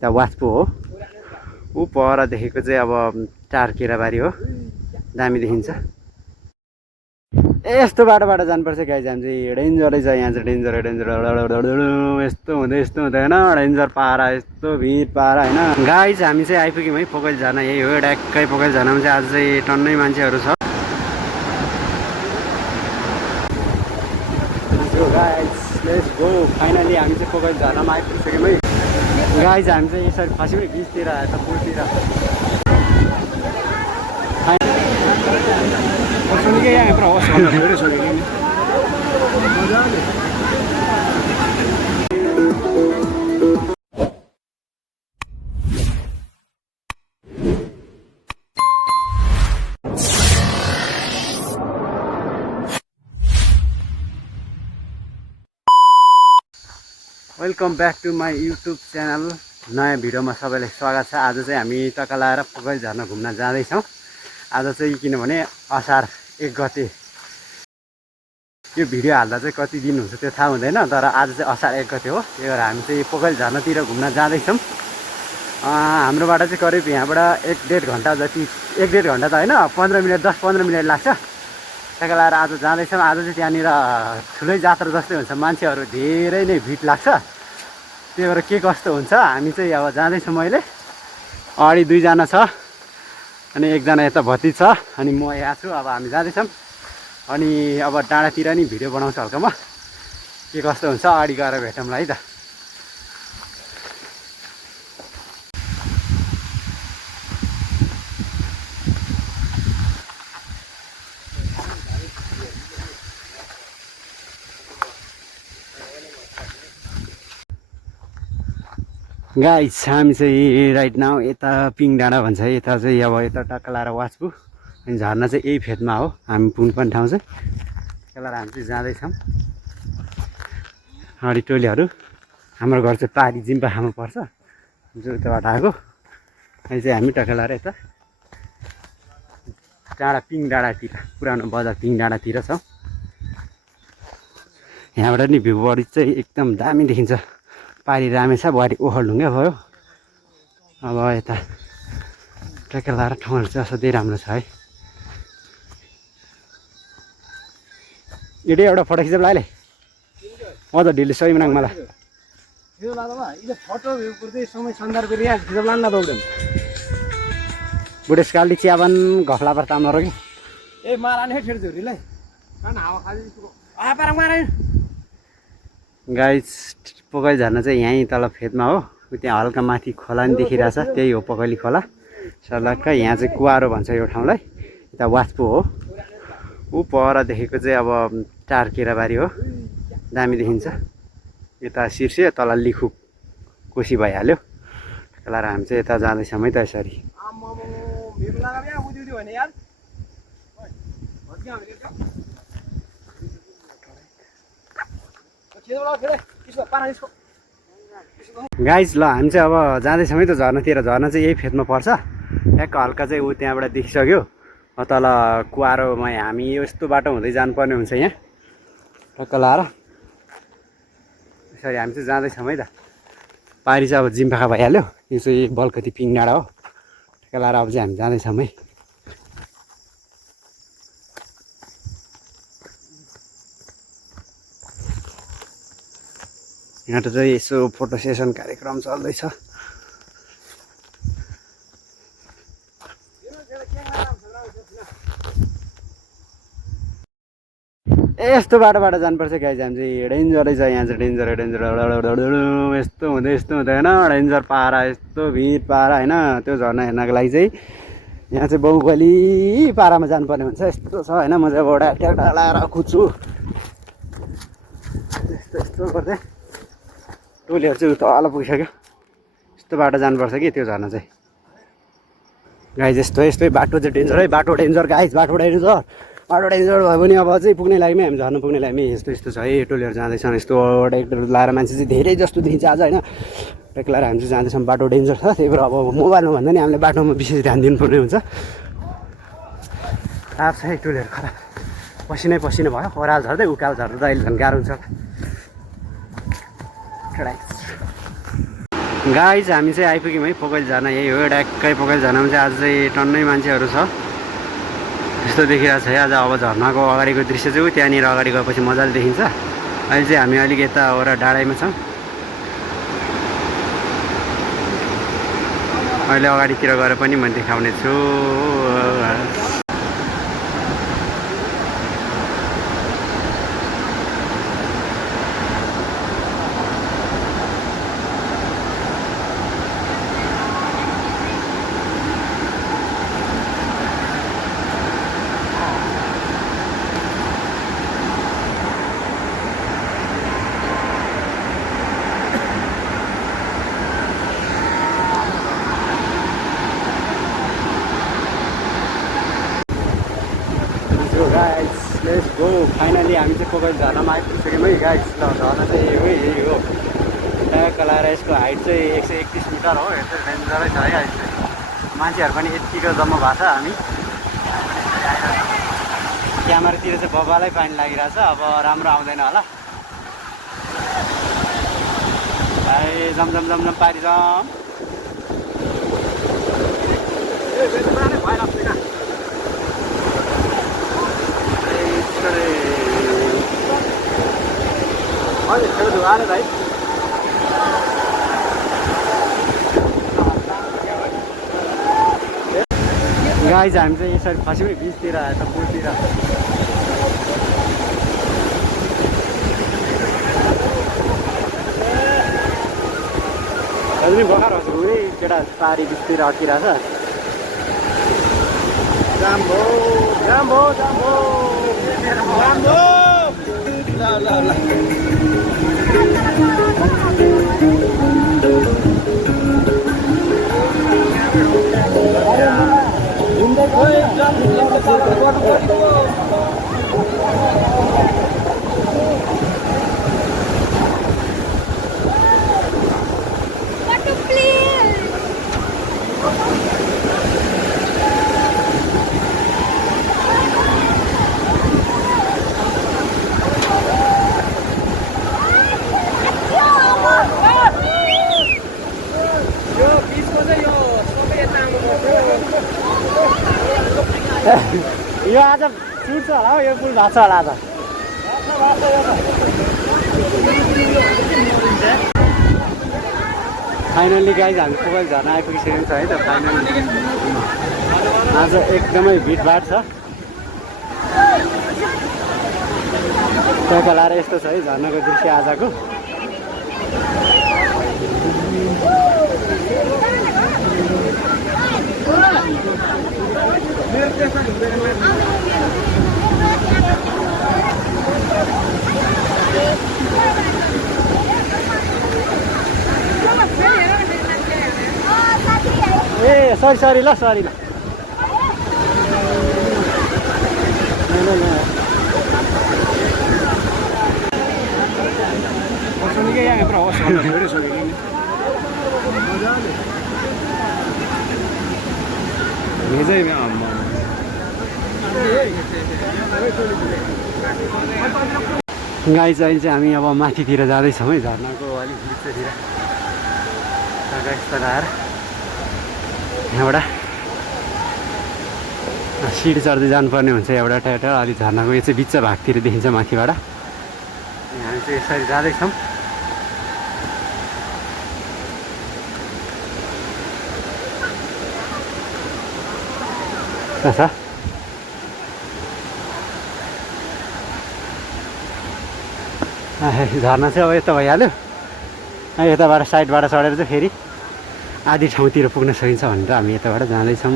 त्यहाँ वाचपो हो। ऊ पर देखेको चाहिँ अब टार केराबारी हो, दामी देखिन्छ। यस्तो बाटोबाट जानुपर्छ गाइज। हामी चाहिँ डेन्जरै छ यहाँ चाहिँ, डेन्जर यस्तो हुँदै होइन, डेन्जर पारा, यस्तो भिड पारा होइन गाइज। हामी चाहिँ आइपुग्यौँ है पोखैल झर्ना, यही हो ड्याक्कै पोखैल झर्नामा चाहिँ आज चाहिँ टन्नै मान्छेहरू छ। लेट्स गो, फाइनली हामी चाहिँ पोखैल झर्नामा आइपुगिसक्यौँ है गाइज। हामी चाहिँ यसरी खस्यौँ बिचतिर यता पुलतिर। सुनिकै यहाँ पुरा होस् भन्दा धेरै सुनिकै welcome back to my YouTube channel. नयाँ भिडियोमा सबैलाई स्वागत छ। आज चाहिँ हामी टक्का लाएर पोखैल झर्ना घुम्न जाँदैछौँ। आज चाहिँ किनभने असार 1 गते, यो भिडियो हाल्दा चाहिँ कति दिन हुन्छ त्यो थाहा हुँदैन, तर आज चाहिँ असार 1 गते हो। त्यही भएर हामी चाहिँ पोखैल झर्नातिर घुम्न जाँदैछौँ। हाम्रोबाट चाहिँ करिब यहाँबाट 1-1.5 घन्टा जति, 1-1.5 घन्टा त होइन, 15 मिनट 10-15 मिनट लाग्छ। टक्का लाएर आज जाँदैछौँ। आज चाहिँ त्यहाँनिर ठुलै जात्रा जस्तै हुन्छ, मान्छेहरू धेरै नै भिड लाग्छ। त्यही भएर के कस्तो हुन्छ हामी चाहिँ अब जाँदैछौँ। मैले अगाडि 2 जना छ अनि 1 जना यता भति छ अनि म यहाँ छु। अब हामी जाँदैछौँ अनि अब डाँडातिर नि भिडियो बनाउँछु हल्का म, के कस्तो हुन्छ अगाडि गएर भेटौँला है त। गाइस हामी चाहिँ राइट नाउ यता पिङ डाँडा भन्छ है, यता चाहिँ अब यता टक्का लाएर वाचपु अनि झर्ना चाहिँ यही फेदमा हो। हामी पुग्नुपर्ने ठाउँ चाहिँ टक्का लाएर हामी चाहिँ जाँदैछौँ। अगाडि टोलीहरू, हाम्रो घर चाहिँ पारी जिम्पाखामा पर्छ, जो उताबाट आएको। अहिले चाहिँ हामी टक्का लाएर यता डाँडा पिङ डाँडातिर, पुरानो बजार पिङ डाँडातिर छौँ। यहाँबाट नि भ्यू बढी चाहिँ एकदम दामी देखिन्छ। पारी रामेछाप वारी ओखलढुङ्गा भयो। अब यता टक्का लाएर ठाउँहरू चाहिँ असाध्यै राम्रो छ है। एउटै एउटा फोटो खिचेर लाइले म त ढिलो सही मनाङ मलाई बुढेसकालले चियाबान घफला पर ताम्न कि ए माराने ठेर झुरीलाई गाइस। पोखैल झर्ना चाहिँ यहीँ तल फेदमा हो। त्यहाँ हल्का माथि खोला नि देखिरहेछ, त्यही हो पोखैली खोला सर्लक्क। यहाँ चाहिँ कुवारो भन्छ यो ठाउँलाई। यता वाचपो हो। ऊ पर देखेको चाहिँ अब टार केराबारी हो, दामी देखिन्छ। यता शीर्षे तल लिखु कोसी भइहाल्यो। लाएर हामी चाहिँ यता जाँदैछौँ है त यसरी। गाइस ल हामी चाहिँ अब जाँदैछौँ है त झर्नातिर। झर्ना चाहिँ यही फेदमा पर्छ, ट्याक्क हल्का चाहिँ ऊ त्यहाँबाट देखिसक्यो। तल कुवारोमा हामी यस्तो बाटो हुँदै जानुपर्ने हुन्छ यहाँ टक्क लाएर। यसरी हामी चाहिँ जाँदैछौँ है त। पारी चाहिँ अब जिम्पाखा भइहाल्यो, यो चाहिँ बल्कती पिङ डाँडा हो। टक्क लाएर अब चाहिँ हामी जाँदैछौँ है। यहाँ त चाहिँ यसो फोटो सेसन कार्यक्रम चल्दैछ। यस्तो बाटोबाट जानुपर्छ गाइज। हामी चाहिँ डेन्जरै छ यहाँ चाहिँ, डेन्जर यस्तो हुँदै होइन, डेन्जर पारा, यस्तो भिड पारा होइन। त्यो झर्ना हेर्नको लागि चाहिँ यहाँ चाहिँ बाहुबली पारामा जानुपर्ने हुन्छ। यस्तो छ होइन, म चाहिँ एउटा ट्याक्टा लाएर कुद्छु यस्तो गर्दै। टोलीहरू चाहिँ तल पुगिसक्यो। यस्तो बाटो जानुपर्छ कि त्यो झर्ना चाहिँ गाइज। यस्तै बाटो चाहिँ डेन्जर है, बाटो डेन्जर गाइज, बाटो डेन्जर भयो भने अब चाहिँ पुग्ने लागिमै, हामी झर्न पुग्ने लागिमै यस्तो छ है। टोलीहरू जाँदैछन् यस्तो ट्याक्टर लाएर, मान्छे चाहिँ धेरै जस्तो देखिन्छ आज होइन। ट्याक्टर लाएर हामी चाहिँ जाँदैछौँ, बाटो डेन्जर छ। त्यही भएर अब मोबाइलमा भन्दा नि हामीले बाटोमा विशेष ध्यान दिनुपर्ने हुन्छ। आएको छ है टोलीहरू, खरा पसिनै भयो। ओह्राल झर्दै उकाल झर्दा त अहिले झन् गाह्रो हुन्छ। गाइज हामी चाहिँ आइपुग्यौँ है पोखैल झरना। यही हो ड्याक्कै पोखैल झरनामा चाहिँ आज चाहिँ टन्नै मान्छेहरू छ यस्तो देखिरहेको छ है। आज अब झरनाको अगाडिको दृश्य चाहिँ त्यहाँनिर अगाडि गएपछि मजाले देखिन्छ। अहिले चाहिँ हामी अलिक यता वरा डाँडामा छौँ। अहिले अगाडितिर गएर पनि म देखाउने छु। Guys let's go. फाइनली हामी चाहिँ पोखैल झरनामा आइपुगिसक्यौँ है गाइस। ल झरना चाहिँ यही हो। ट्याक्क लाएर यसको हाइट चाहिँ 131 मिटर हो। यस्तो डेन्जरै छ है। अहिले मान्छेहरू पनि यत्तिको जम्मा भएको छ। हामी क्यामेरातिर चाहिँ बबालाई पानी लागिरहेछ। अब राम्रो आउँदैन होला। भाइ जम पारी जम। भाइ गाइज हामी चाहिँ यसरी फस्यौँ नि बिचतिर यता पुलतिर। अझै पनि भर्खर होस् घुरै केटा पारी बिचतिर अड्किरहेछ। जाम्बो जाम्बो जाम्बो जाम्बो। यो आज छुट्छ होला हौ। यो पुल भएको छ होला आज। फाइनल्ली गाइज हामी पोखैल झरना आइपुगिसकेको छ है त। फाइनल्ली आज एकदमै भिडभाड छ। त्यहाँ लाएर यस्तो छ है झरनाको दृश्य आजको। ए सरी ल सरी ल। सुनिकै यहाँ पुरा होस् धेरै सुनिकै मेजै गाइज अहिले चाहिँ हामी अब माथितिर जाँदैछौँ है झरनाको अलिक बिचतिर। यस्तो लगाएर यहाँबाट सिडी चढ्दै जानुपर्ने हुन्छ। एउटा टाइट अलिक झरनाको यो चाहिँ बिच भागतिर देखिन्छ माथिबाट। हामी चाहिँ यसरी जाँदैछौँ। झरना चाहिँ अब यता भइहाल्यो। यताबाट साइडबाट चढेर चाहिँ फेरि आधी ठाउँतिर पुग्न सकिन्छ भनेर हामी यताबाट जाँदैछौँ।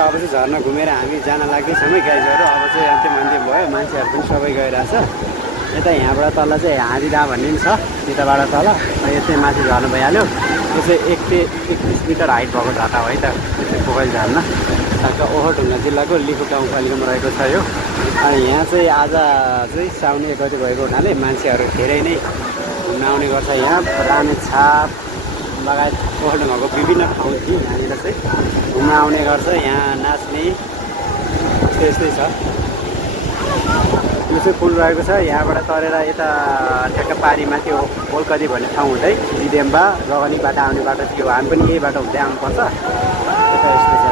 अब चाहिँ झर्ना घुमेर हामी जान लाग्दैछौँ है गाइजहरू। अब चाहिँ अन्त्य मन्दिर भयो, मान्छेहरू पनि सबै गइरहेछ। यता यहाँबाट तल चाहिँ हाँदिदा भन्ने पनि छ, त्यताबाट तल यो चाहिँ माथि झर्नु भइहाल्यो। यो चाहिँ 31 मिटर हाइट भएको झर्ना हो है त, यो चाहिँ पोखरी झर्ना। ठ्याक्क ओखलढुङ्गा जिल्लाको लिखु गाउँपालिकामा रहेको छ यो। अनि यहाँ चाहिँ आज चाहिँ साउन 1 गते भएको हुनाले मान्छेहरू धेरै नै घुम्न आउने गर्छ। यहाँ रामेछाप लगायत ओखलढुङ्गाको विभिन्न ठाउँदेखि यहाँनिर चाहिँ घुम्न आउने गर्छ। यहाँ नाच्ने त्यस्तै छ। यो चाहिँ पुल रहेको छ, यहाँबाट तरेर यता ठ्याक्क पारीमा त्यो ओलकदी भन्ने ठाउँ हुँदै जिडेम्बा रगनीबाट आउने बाटो थियो। हामी पनि यही बाटो हुँदै आउनुपर्छ। यता यस्तो छ।